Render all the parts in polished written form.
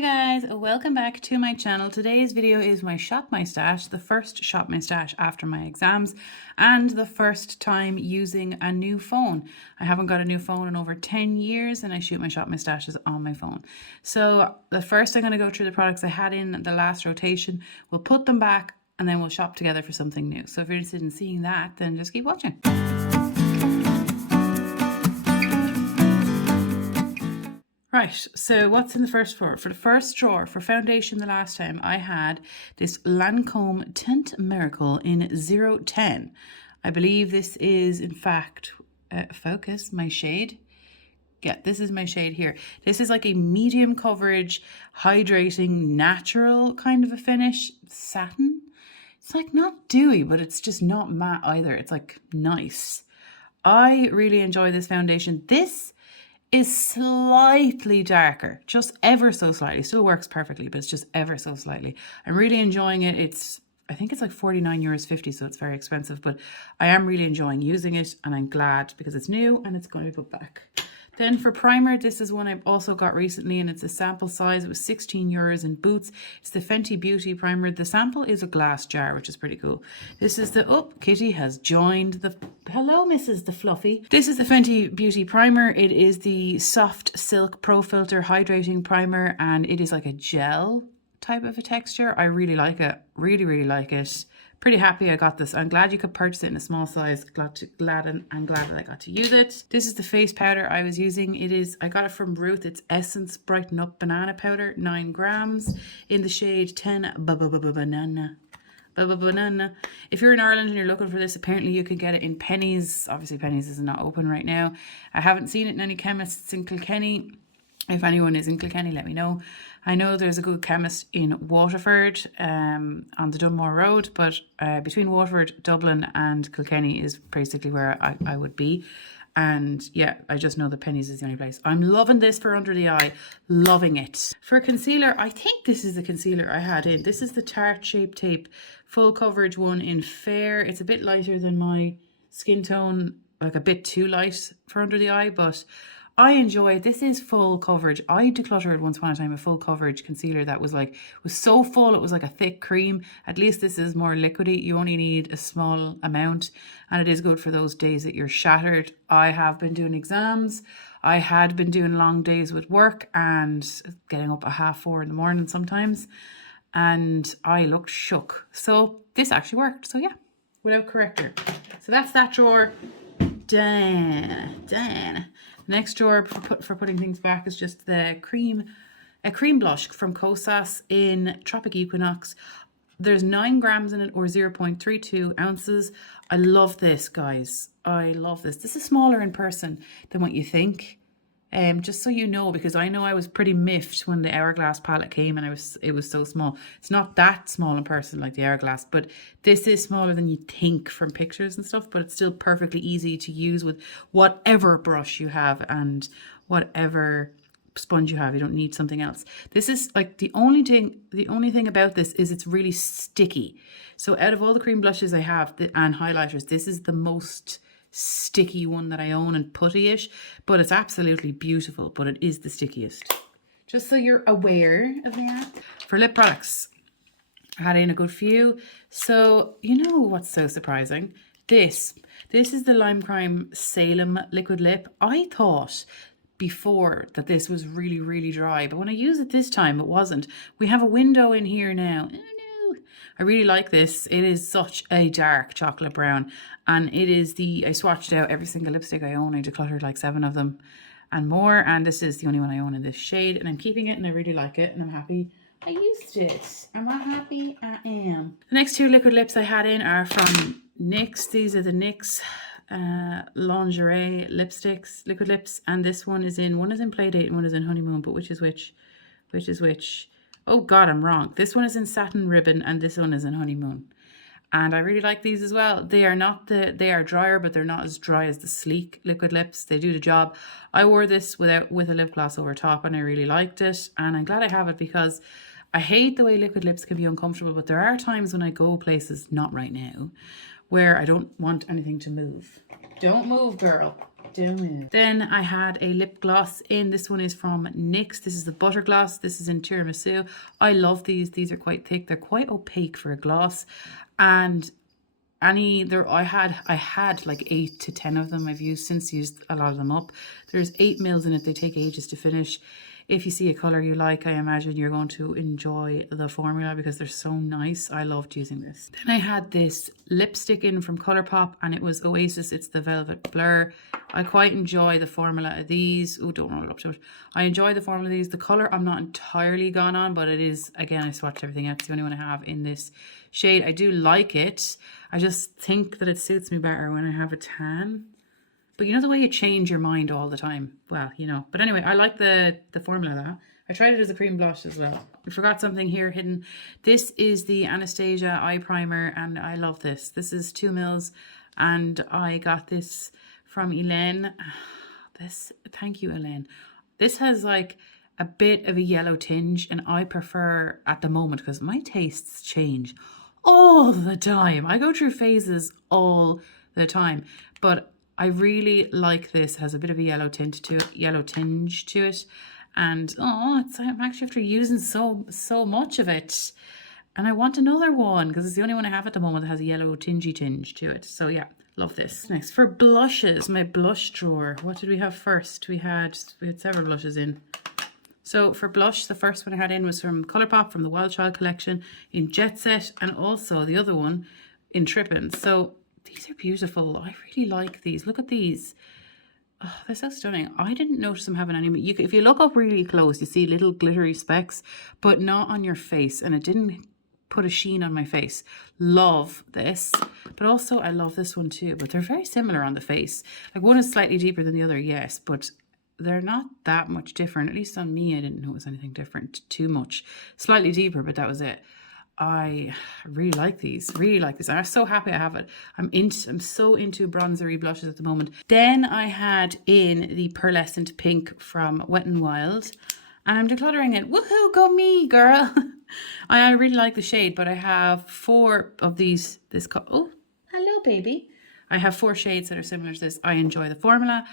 Hi guys, welcome back to my channel. Today's video is my shop my stash, the first shop my stash after my exams and the first time using a new phone. I haven't got a new phone in over 10 years and I shoot my shop my stashes on my phone. So the first I'm going to go through the products I had in the last rotation. We'll put them back and then we'll shop together for something new. So if you're interested in seeing that, then just keep watching. Right, so what's in the first drawer? For the first drawer, for foundation the last time, I had this Lancome Tint Miracle in 010. I believe this is, in fact, focus, my shade. Yeah, this is my shade here. This is like a medium coverage, hydrating, natural kind of a finish. Satin. It's like not dewy, but it's just not matte either. It's like nice. I really enjoy this foundation. This is slightly darker, just ever so slightly. Still works perfectly, but it's just ever so slightly. I'm really enjoying it. I think it's like €49.50, so it's very expensive, but I am really enjoying using it and I'm glad because it's new and it's going to be put back. Then for primer, this is one I've also got recently and it's a sample size. It was €16 in Boots. It's the Fenty Beauty primer. The sample is a glass jar, which is pretty cool. This is the, oh, Kitty has joined the, hello Mrs. the Fluffy. This is the Fenty Beauty primer. It is the Soft Silk Pro Filter Hydrating Primer and it is like a gel type of a texture. I really like it. Really like it. Pretty happy I got this. I'm glad you could purchase it in a small size. I'm glad that I got to use it. This is the face powder I was using. I got it from Ruth. It's Essence Brighten Up Banana Powder, 9 grams in the shade 10 Banana. Banana. If you're in Ireland and you're looking for this, apparently you can get it in Pennies. Obviously Pennies is not open right now. I haven't seen it in any chemists in Kilkenny. If anyone is in Kilkenny, let me know. I know there's a good chemist in Waterford on the Dunmore Road, but between Waterford, Dublin and Kilkenny is basically where I would be. And yeah, I just know that Pennies is the only place. I'm loving this for under the eye. Loving it. For concealer, I think this is the concealer I had in. This is the Tarte Shape Tape full coverage one in Fair. It's a bit lighter than my skin tone, like a bit too light for under the eye, but I enjoy it. This is full coverage. I decluttered once upon a time a full coverage concealer that was so full it was like a thick cream. At least this is more liquidy. You only need a small amount and it is good for those days that you're shattered. I have been doing exams. I had been doing long days with work and getting up at 3:30 in the morning sometimes and I looked shook. So this actually worked. So yeah, without corrector. So that's that drawer. Done. Next drawer for putting things back is just a cream blush from Kosas in Tropic Equinox. There's 9 grams in it or 0.32 ounces. I love this, guys. I love this. This is smaller in person than what you think. Just so you know, because I know I was pretty miffed when the Hourglass palette came and it was so small. It's not that small in person like the Hourglass, but this is smaller than you think from pictures and stuff, but it's still perfectly easy to use with whatever brush you have and whatever sponge you have. You don't need something else. This is like the only thing about this is it's really sticky. So out of all the cream blushes I have and highlighters, this is the most sticky one that I own and putty-ish, but it's absolutely beautiful, but it is the stickiest. Just so you're aware of that. For lip products, I had in a good few. So you know what's so surprising? This is the Lime Crime Salem liquid lip. I thought before that this was really dry, but when I used it this time it wasn't. We have a window in here now. I really like this. It is such a dark chocolate brown and it is I swatched out every single lipstick I own. I decluttered like 7 of them and more, and this is the only one I own in this shade and I'm keeping it and I really like it and I'm happy I used it. Am I happy? I am. The next 2 liquid lips I had in are from NYX. These are the NYX lingerie lipsticks, liquid lips, and this one is in Playdate and one is in Honeymoon, but which is which? Oh God, I'm wrong. This one is in Satin Ribbon and this one is in Honeymoon. And I really like these as well. They are drier, but they're not as dry as the Sleek liquid lips. They do the job. I wore this with a lip gloss over top and I really liked it. And I'm glad I have it because I hate the way liquid lips can be uncomfortable, but there are times when I go places, not right now, where I don't want anything to move. Don't move, girl. doing. Then I had a lip gloss in. This one is from NYX. This is the Butter Gloss. This is in Tiramisu. I love these. These are quite thick. They're quite opaque for a gloss. And I had like 8 to 10 of them. I've since used a lot of them up. There's 8 mils in it. They take ages to finish. If you see a color you like, I imagine you're going to enjoy the formula because they're so nice. I loved using this. Then I had this lipstick in from Colourpop, and it was Oasis. It's the Velvet Blur. I quite enjoy the formula of these. Oh, don't roll it up to it. I enjoy the formula of these. The color I'm not entirely gone on, but it is, again, I swatched everything out. It's the only one I have in this shade. I do like it. I just think that it suits me better when I have a tan. But you know the way you change your mind all the time? Well, you know. But anyway, I like the formula of that. I tried it as a cream blush as well. I forgot something here hidden. This is the Anastasia eye primer, and I love this. This is 2 mils, and I got this from Elaine. Thank you, Elaine. This has like a bit of a yellow tinge, and I prefer at the moment, because my tastes change all the time. I go through phases all the time, but I really like this. It has a bit of a yellow tinge to it, and I'm actually after using so much of it, and I want another one because it's the only one I have at the moment that has a yellow tingy tinge to it. So yeah, love this. Next, for blushes, my blush drawer. What did we have first? We had several blushes in. So for blush, the first one I had in was from Colourpop, from the Wild Child collection in Jet Set, and also the other one in Trippin'. So these are beautiful. I really like these. Look at these. Oh, they're so stunning. I didn't notice them having any. If you look up really close, you see little glittery specks, but not on your face. And it didn't put a sheen on my face. Love this. But also, I love this one too. But they're very similar on the face. Like, one is slightly deeper than the other, yes. But they're not that much different. At least on me, I didn't notice anything different too much. Slightly deeper, but that was it. I really like these, I'm so happy I have it. I'm so into bronzery blushes at the moment. Then I had in the Pearlescent Pink from Wet n Wild, and I'm decluttering it. Woohoo, go me, girl. I really like the shade, but I have 4 of these. Oh, hello, baby. I have 4 shades that are similar to this. I enjoy the formula.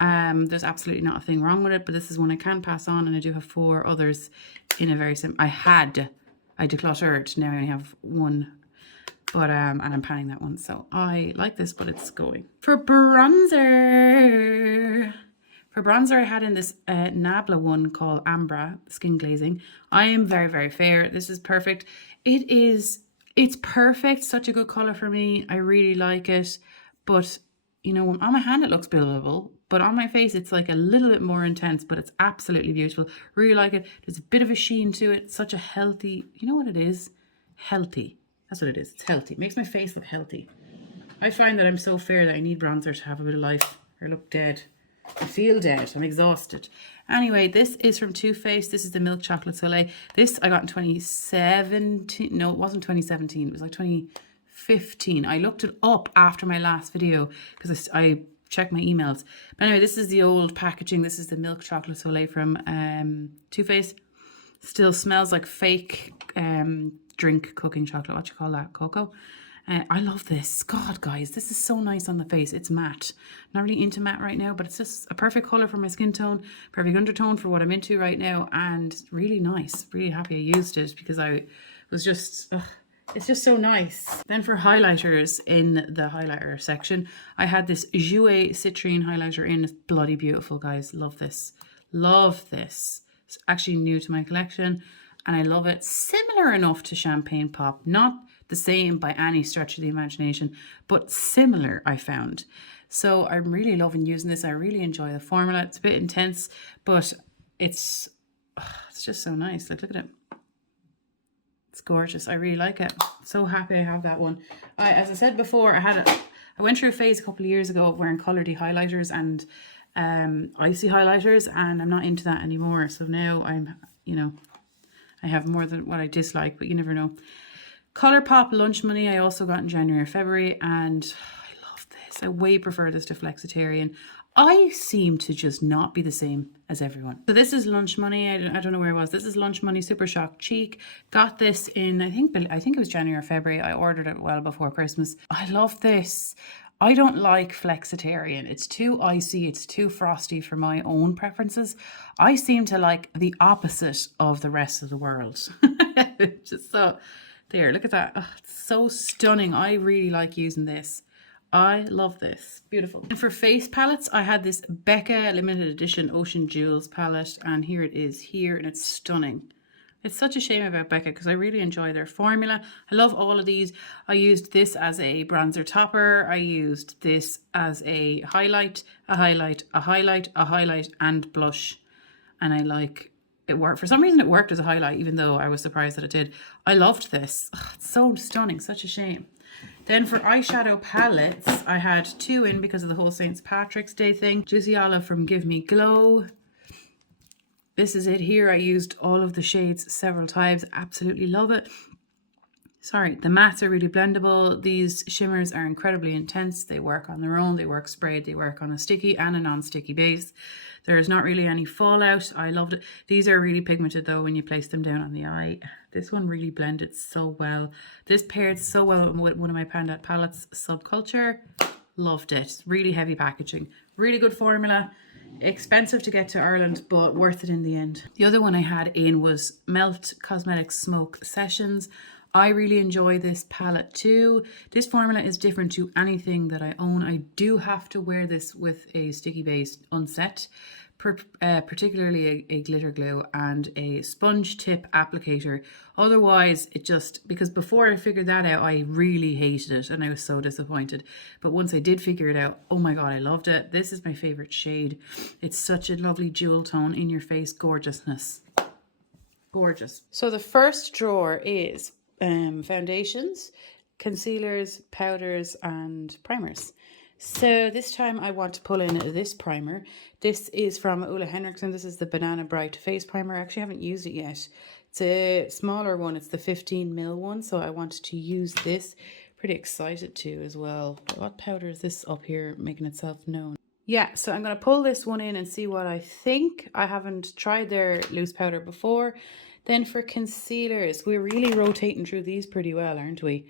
There's absolutely not a thing wrong with it, but this is one I can pass on, and I do have 4 others in a very similar. I decluttered, now I only have 1, but and I'm panning that one, so I like this, but it's going. For bronzer, I had in this Nabla one called Ambra Skin Glazing. I am very, very fair. This is perfect. It's perfect. Such a good color for me. I really like it, but you know, on my hand it looks buildable, but on my face it's like a little bit more intense, but it's absolutely beautiful. Really like it. There's a bit of a sheen to it. Such a healthy, you know what it is? Healthy. That's what it is. It's healthy. It makes my face look healthy. I find that I'm so fair that I need bronzer to have a bit of life, or look dead. I feel dead. I'm exhausted. Anyway, this is from Too Faced. This is the Milk Chocolate Soleil. This I got in 2017. No, it wasn't 2017. It was like 2015. I looked it up after my last video because I checked my emails. But anyway, this is the old packaging. This is the Milk Chocolate Soleil from Too Faced. Still smells like fake drink cooking chocolate. What you call that? Cocoa? I love this. God, guys, this is so nice on the face. It's matte. Not really into matte right now, but it's just a perfect color for my skin tone, perfect undertone for what I'm into right now, and really nice. Really happy I used it because I was just... it's just so nice. Then for highlighters in the highlighter section, I had this Jouer Citrine highlighter in. It's bloody beautiful, guys. Love this. Love this. It's actually new to my collection, and I love it. Similar enough to Champagne Pop. Not the same by any stretch of the imagination, but similar, I found. So I'm really loving using this. I really enjoy the formula. It's a bit intense, but it's just so nice. Like, look at it. It's gorgeous. I really like it. So happy I have that one. As I said before, I went through a phase a couple of years ago of wearing colouredy highlighters and icy highlighters, and I'm not into that anymore. So now I'm, you know, I have more than what I dislike, but you never know. Colourpop Lunch Money I also got in January or February, and I love this. I way prefer this to Flexitarian. I seem to just not be the same as everyone. So this is Lunch Money. I don't know where I was. This is Lunch Money Super Shock Cheek. Got this in, I think it was January or February. I ordered it well before Christmas. I love this. I don't like Flexitarian. It's too icy, it's too frosty for my own preferences. I seem to like the opposite of the rest of the world. Just so, there, look at that. Oh, it's so stunning. I really like using this. I love this. Beautiful. And for face palettes, I had this Becca limited edition Ocean Jewels palette, and here it is here, and it's stunning. It's such a shame about Becca because I really enjoy their formula. I love all of these. I used this as a bronzer topper. I used this as a highlight, a highlight, a highlight, a highlight, and blush. And I like it worked. For some reason it worked as a highlight, even though I was surprised that it did. I loved this. Oh, it's so stunning. Such a shame. Then for eyeshadow palettes, I had 2 in because of the whole St. Patrick's Day thing. Juicy Olive from Give Me Glow. This is it here. I used all of the shades several times. Absolutely love it. Sorry, the mattes are really blendable. These shimmers are incredibly intense. They work on their own. They work sprayed. They work on a sticky and a non-sticky base. There is not really any fallout. I loved it. These are really pigmented though when you place them down on the eye. This one really blended so well. This paired so well with one of my pan.I palettes, Subculture. Loved it. Really heavy packaging. Really good formula. Expensive to get to Ireland, but worth it in the end. The other one I had in was Melt Cosmetics Smoke Sessions. I really enjoy this palette too. This formula is different to anything that I own. I do have to wear this with a sticky base unset, particularly a glitter glue and a sponge tip applicator. Otherwise, it just, because before I figured that out, I really hated it and I was so disappointed. But once I did figure it out, oh my God, I loved it. This is my favorite shade. It's such a lovely jewel tone, in your face gorgeousness. Gorgeous. So the first drawer is foundations, concealers, powders, and primers. So this time I want to pull in this primer. This is from Ole Henriksen. This is the Banana Bright Face Primer. I actually haven't used it yet. It's a smaller one. It's the 15ml one. So I wanted to use this. Pretty excited to as well. What powder is this up here making itself known? Yeah, so I'm going to pull this one in and see what I think. I haven't tried their loose powder before. Then for concealers, we're really rotating through these pretty well, aren't we?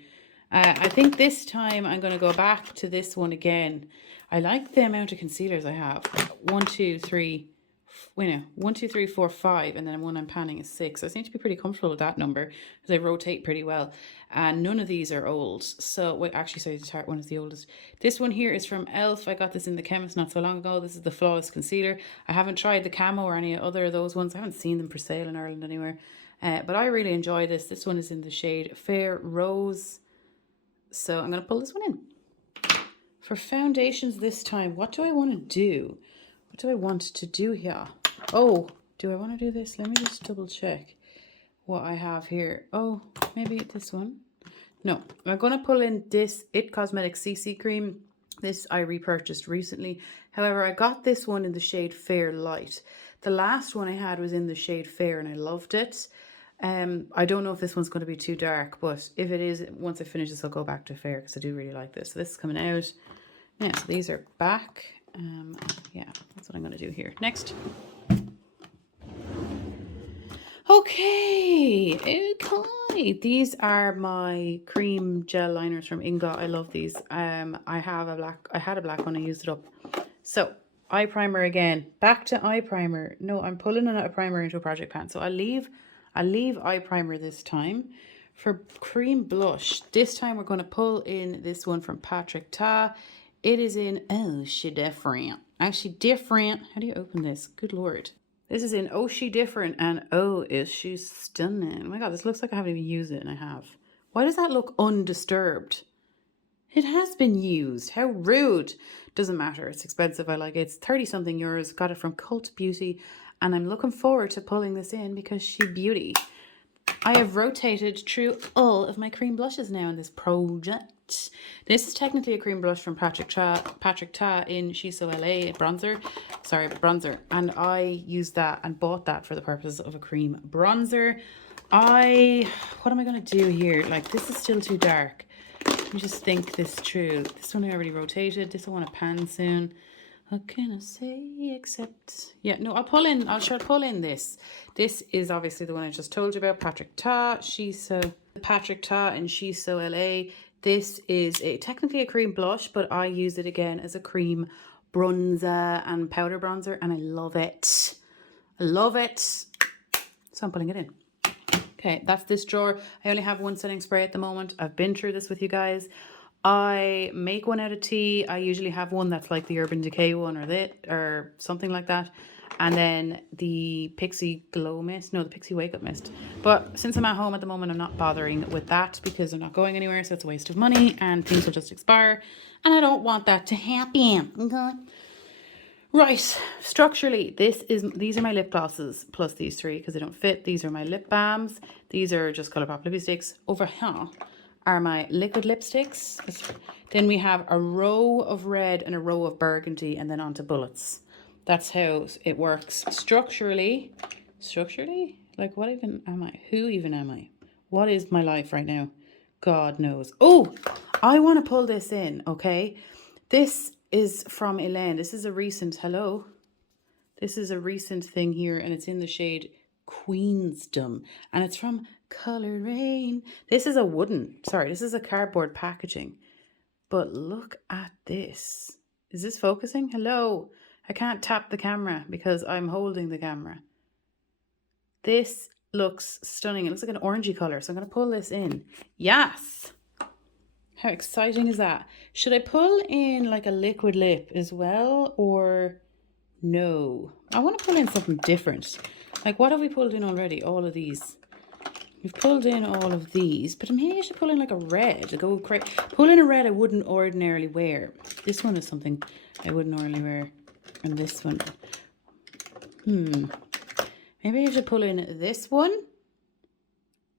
I think this time I'm going to go back to this one again. I like the amount of concealers I have. 1, 2, 3, 1, 2, 3, 4, 5, and then one I'm panning is 6. I seem to be pretty comfortable with that number because they rotate pretty well. And none of these are old. So, wait, actually, sorry, the Tarte one is the oldest. This one here is from e.l.f. I got this in the chemist not so long ago. This is the Flawless Concealer. I haven't tried the Camo or any other of those ones. I haven't seen them for sale in Ireland anywhere. But I really enjoy this. This one is in the shade Fair Rose. So I'm going to pull this one in. For foundations this time, what do I want to do? What do I want to do here? Oh, do I want to do this? Let me just double check what I have here. Oh, maybe this one. No, I'm going to pull in this IT Cosmetics CC cream. This I repurchased recently. However, I got this one in the shade Fair Light. The last one I had was in the shade Fair and I loved it. I don't know if this one's going to be too dark, but if it is, once I finish this, I'll go back to Fair because I do really like this. So this is coming out. Yeah, so these are back. Yeah, that's what I'm going to do here. Next. Okay. These are my cream gel liners from Inga. I love these. I had a black one. I used it up. So eye primer again. Back to eye primer. No, I'm pulling a primer into a project pan. So I'll leave eye primer this time. For cream blush, this time we're going to pull in this one from Patrick Ta. It is in Oh She Different. Actually different. How do you open this? Good Lord. This is in Oh She Different and oh is she stunning. Oh my God, this looks like I haven't even used it and I have. Why does that look undisturbed? It has been used. How rude. Doesn't matter. It's expensive. I like it. It's 30 something euros. Got it from Cult Beauty. And I'm looking forward to pulling this in because she beauty. I have rotated through all of my cream blushes now in this project. This is technically a cream blush from Patrick Ta in She's So LA bronzer. And I used that and bought that for the purpose of a cream bronzer. What am I going to do here? Like, this is still too dark. Let me just think this through. This one I already rotated. This I want to pan soon. What can I say except... Yeah, no, I'll try to pull in this. This is obviously the one I just told you about, Patrick Ta. Patrick Ta and She's So LA. This is technically a cream blush, but I use it again as a cream bronzer and powder bronzer, and I love it. I love it. So I'm putting it in. Okay, that's this drawer. I only have one setting spray at the moment. I've been through this with you guys. I make one out of tea. I usually have one that's like the Urban Decay one or something like that. And then the Pixie Glow Mist. No, the Pixie Wake Up Mist. But since I'm at home at the moment, I'm not bothering with that because I'm not going anywhere. So it's a waste of money and things will just expire. And I don't want that to happen. Okay. Right, structurally, these are my lip glosses plus these three because they don't fit. These are my lip balms. These are just Colourpop lippy sticks. Over here are my liquid lipsticks. Then we have a row of red and a row of burgundy and then onto bullets. That's how it works structurally. Structurally? Like what even am I? Who even am I? What is my life right now? God knows. Oh, I want to pull this in, okay? This is from Elaine. This is a recent, hello. This is a recent thing here and it's in the shade Queensdom and it's from Color Rain. This is this is a cardboard packaging. But look at this. Is this focusing? Hello. I can't tap the camera because I'm holding the camera. This looks stunning. It looks like an orangey color. So I'm going to pull this in. Yes. How exciting is that? Should I pull in like a liquid lip as well or no? I want to pull in something different. Like what have we pulled in already? All of these. We've pulled in all of these, but maybe I should pull in like a red. Pull in a red I wouldn't ordinarily wear. This one is something I wouldn't ordinarily wear. And this one. Maybe I should pull in this one.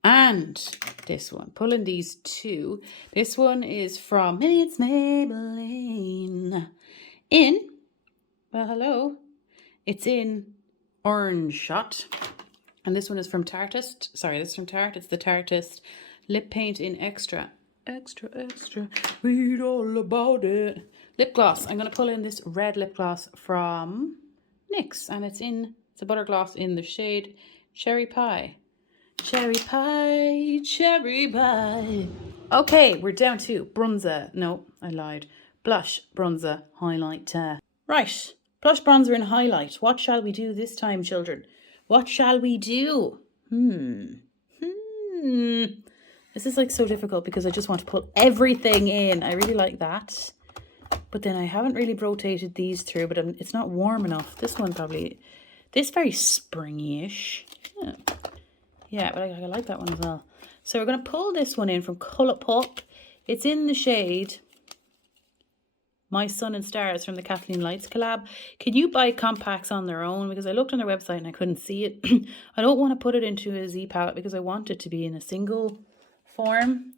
And this one. Pull in these two. This one is from, maybe it's Maybelline. Well, hello. It's in Orange Shot. And this one is from Tartist. Sorry, this is from Tarte. It's the Tartist Lip Paint in Extra. Extra, extra. Read all about it. Lip gloss. I'm going to pull in this red lip gloss from NYX. And it's a butter gloss in the shade Cherry Pie. Cherry pie, cherry pie. Okay, we're down to bronzer. No, I lied. Blush, bronzer, highlighter. Right, blush, bronzer and highlight. What shall we do this time, children? What shall we do? This is like so difficult because I just want to put everything in. I really like that. But then I haven't really rotated these through, but it's not warm enough. This one probably, this very springy-ish. Yeah, but I like that one as well. So we're going to pull this one in from Colourpop. It's in the shade My Sun and Stars from the Kathleen Lights collab. Can you buy compacts on their own? Because I looked on their website and I couldn't see it. I don't want to put it into a Z palette because I want it to be in a single form.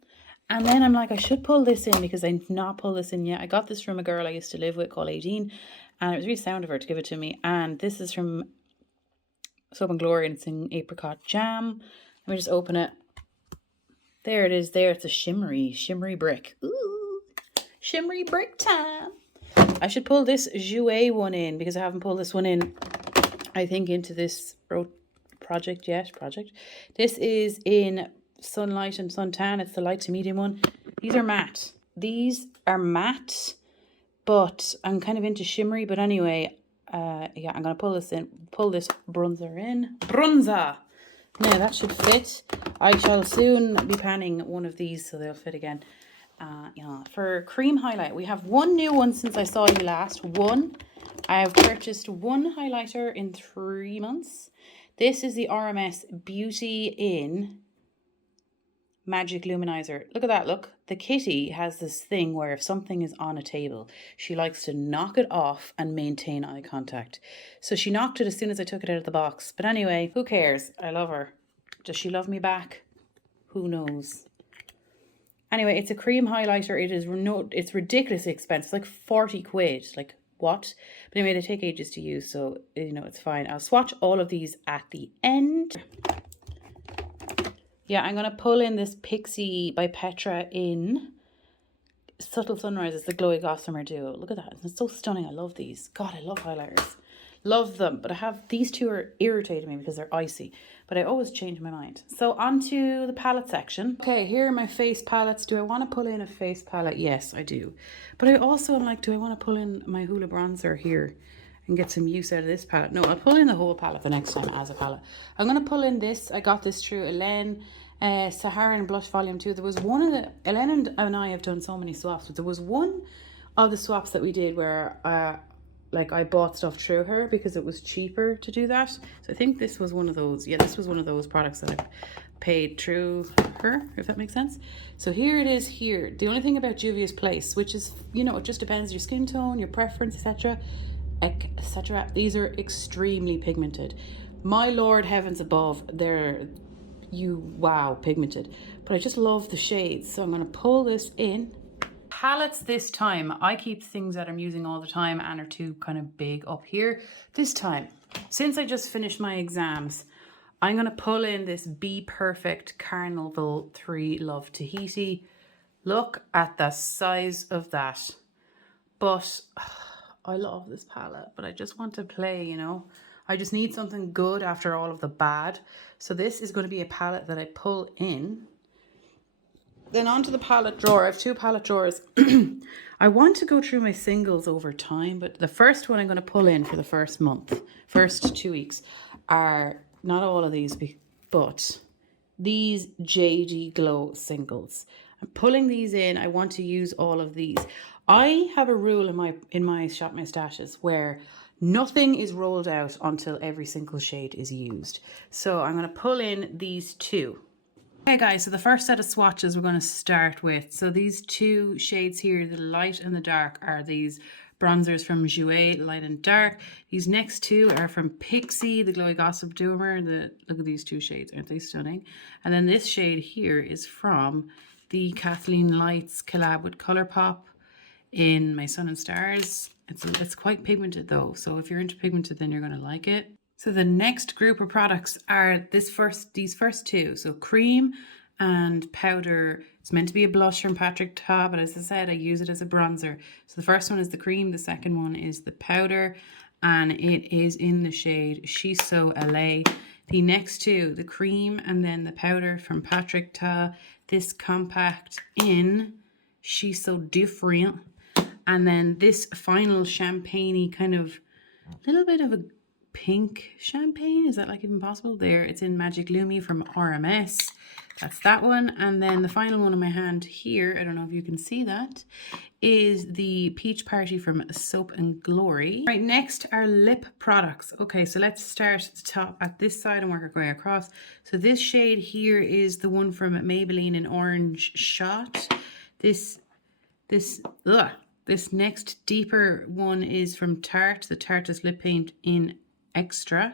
And then I'm like, I should pull this in because I've not pulled this in yet. I got this from a girl I used to live with called 18. And it was really sound of her to give it to me. And this is from Soap and Glory and it's in Apricot Jam. Let me just open it. There it is there. It's a shimmery brick. Ooh, shimmery brick time. I should pull this Jouer one in because I haven't pulled this one in, I think, into this project yet. This is in Sunlight and Suntan. It's the light to medium one. These are matte. But I'm kind of into shimmery. But anyway, yeah, I'm going to pull this bronzer in. Bronzer! Now that should fit. I shall soon be panning one of these so they'll fit again. Yeah, for cream highlight, we have one new one since I saw you last. I have purchased one highlighter in 3 months. This is the RMS Beauty in Magic Luminizer. Look at that, look. The kitty has this thing where if something is on a table, she likes to knock it off and maintain eye contact. So she knocked it as soon as I took it out of the box. But anyway, who cares? I love her. Does she love me back? Who knows? Anyway, it's a cream highlighter. It's ridiculously expensive. It's like 40 quid. Like, what? But anyway, they take ages to use, so, you know, it's fine. I'll swatch all of these at the end. Yeah, I'm going to pull in this Pixie by Petra in Subtle Sunrise. It's the Glowy Gossamer Duo. Look at that. It's so stunning. I love these. God, I love highlighters. Love them, but I have these two are irritating me because they're icy, but I always change my mind. So onto the palette section. Okay, here are my face palettes. Do I want to pull in a face palette? Yes, I do. But I also am like, do I want to pull in my Hoola bronzer here and get some use out of this palette? No, I'll pull in the whole palette the next time as a palette. I'm going to pull in this. I got this through Elaine, Saharan Blush Volume 2. There was one of the, Elaine and I have done so many swaps, but there was one of the swaps that we did where like I bought stuff through her because it was cheaper to do that. So I think this was one of those. Yeah, this was one of those products that I paid through her, if that makes sense. So here it is here. The only thing about Juvia's Place, which is, you know, it just depends your skin tone, your preference, etc. etc. These are extremely pigmented. My Lord heavens above, they're wow pigmented. But I just love the shades. So I'm going to pull this in. Palettes this time, I keep things that I'm using all the time and are too kind of big up here. This time, since I just finished my exams, I'm going to pull in this Bperfect Carnival 3 Love Tahiti. Look at the size of that. But I love this palette, but I just want to play, you know. I just need something good after all of the bad. So this is going to be a palette that I pull in. Then onto the palette drawer. I have two palette drawers. I want to go through my singles over time, but the first one I'm going to pull in for the first month, first 2 weeks, are not all of these, but these JD Glow singles. I'm pulling these in. I want to use all of these. I have a rule in my Shop My Stashes where nothing is rolled out until every single shade is used. So I'm going to pull in these two. Okay guys, so the first set of swatches we're going to start with. So these two shades here, the light and the dark, are these bronzers from Jouer, light and dark. These next two are from Pixie, the Glowy Gossip Doomer. Look at these two shades, aren't they stunning? And then this shade here is from the Kathleen Lights collab with Colourpop in My Sun and Stars. It's quite pigmented though, so if you're into pigmented, then you're going to like it. So the next group of products are these first two. So cream and powder. It's meant to be a blush from Patrick Ta, but as I said, I use it as a bronzer. So the first one is the cream, the second one is the powder, and it is in the shade She's So LA. The next two, the cream and then the powder from Patrick Ta. This compact in She's So Different. And then this final champagne-y kind of little bit of a pink champagne, is that like even possible? There, it's in Magic Lumi from RMS. That's that one. And then the final one in my hand here, I don't know if you can see that, is the Peach Party from Soap and Glory. Right, next are lip products. Okay, so let's start at the top at this side and work our way across. So this shade here is the one from Maybelline in Orange Shot. This next deeper one is from Tarte, the Tarte's Lip Paint in Extra.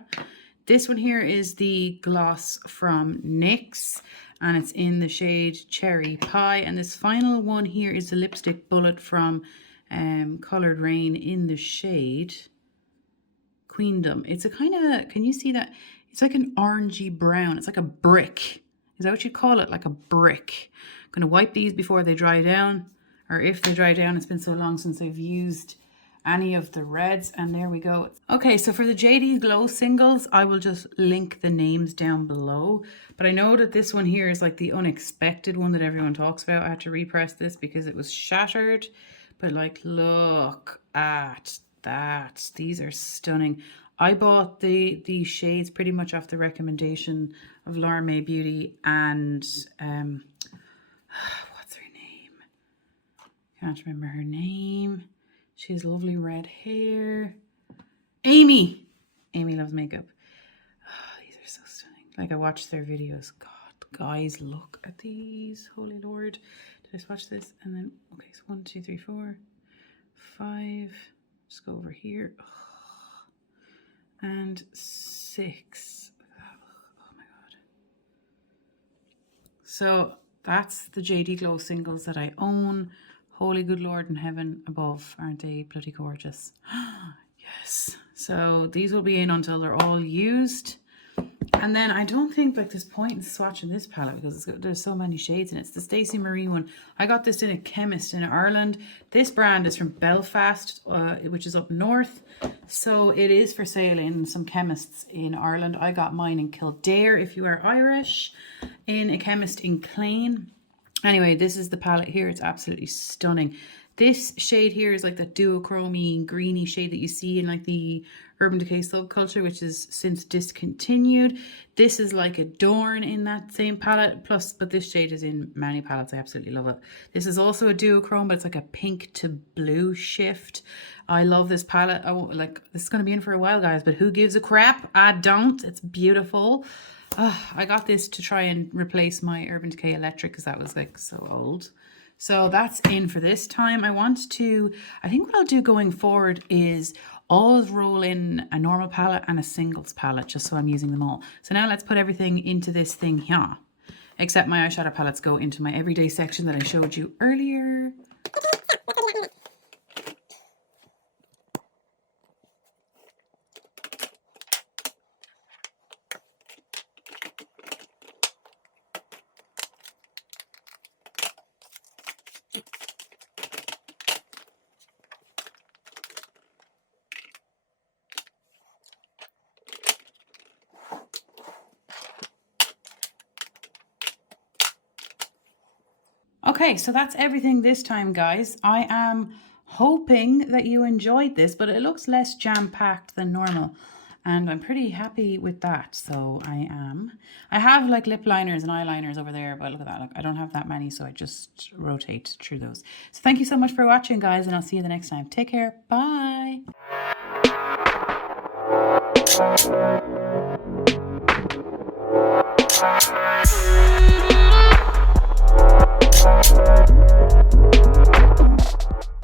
This one here is the gloss from NYX, and it's in the shade Cherry Pie. And this final one here is the lipstick bullet from Coloured Rain in the shade Queendom. It's a kind of, can you see that? It's like an orangey brown. It's like a brick. Is that what you call it? Like a brick. I'm going to wipe these before they dry down. Or if they dry down, it's been so long since I've used any of the reds, and there we go. Okay, so for the JD Glow singles, I will just link the names down below, but I know that this one here is like the unexpected one that everyone talks about. I had to repress this because it was shattered, but like, look at that. These are stunning. I bought these shades pretty much off the recommendation of Laura May Beauty and what's her name? Can't remember her name. She has lovely red hair. Amy. Amy Loves Makeup. Oh, these are so stunning. Like, I watched their videos. God, guys, look at these. Holy Lord. Did I swatch this? And then, okay, so 1, 2, 3, 4, 5. Just go over here. Oh. And 6. Oh my God. So that's the JD Glow singles that I own. Holy good Lord in heaven above, aren't they bloody gorgeous? Yes. So these will be in until they're all used. And then I don't think like there's point in swatching this palette because there's so many shades in it. It's the Stacie Marie one. I got this in a chemist in Ireland. This brand is from Belfast, which is up north. So it is for sale in some chemists in Ireland. I got mine in Kildare, if you are Irish, in a chemist in Clane. Anyway, this is the palette here. It's absolutely stunning. This shade here is like that duochrome greeny shade that you see in like the Urban Decay subculture, which is since discontinued. This is like a Dorn in that same palette, but this shade is in many palettes. I absolutely love it. This is also a duochrome, but it's like a pink to blue shift. I love this palette. Oh, like this is going to be in for a while, guys, but who gives a crap? I don't. It's beautiful. I got this to try and replace my Urban Decay Electric because that was like so old. So that's in for this time. I think what I'll do going forward is always roll in a normal palette and a singles palette just so I'm using them all. So now let's put everything into this thing here. Except my eyeshadow palettes go into my everyday section that I showed you earlier. Okay, so that's everything this time, guys. I am hoping that you enjoyed this, but it looks less jam-packed than normal. And I'm pretty happy with that. So I have like lip liners and eyeliners over there, but look at that. Look, I don't have that many, so I just rotate through those. So thank you so much for watching, guys, and I'll see you the next time. Take care. Bye.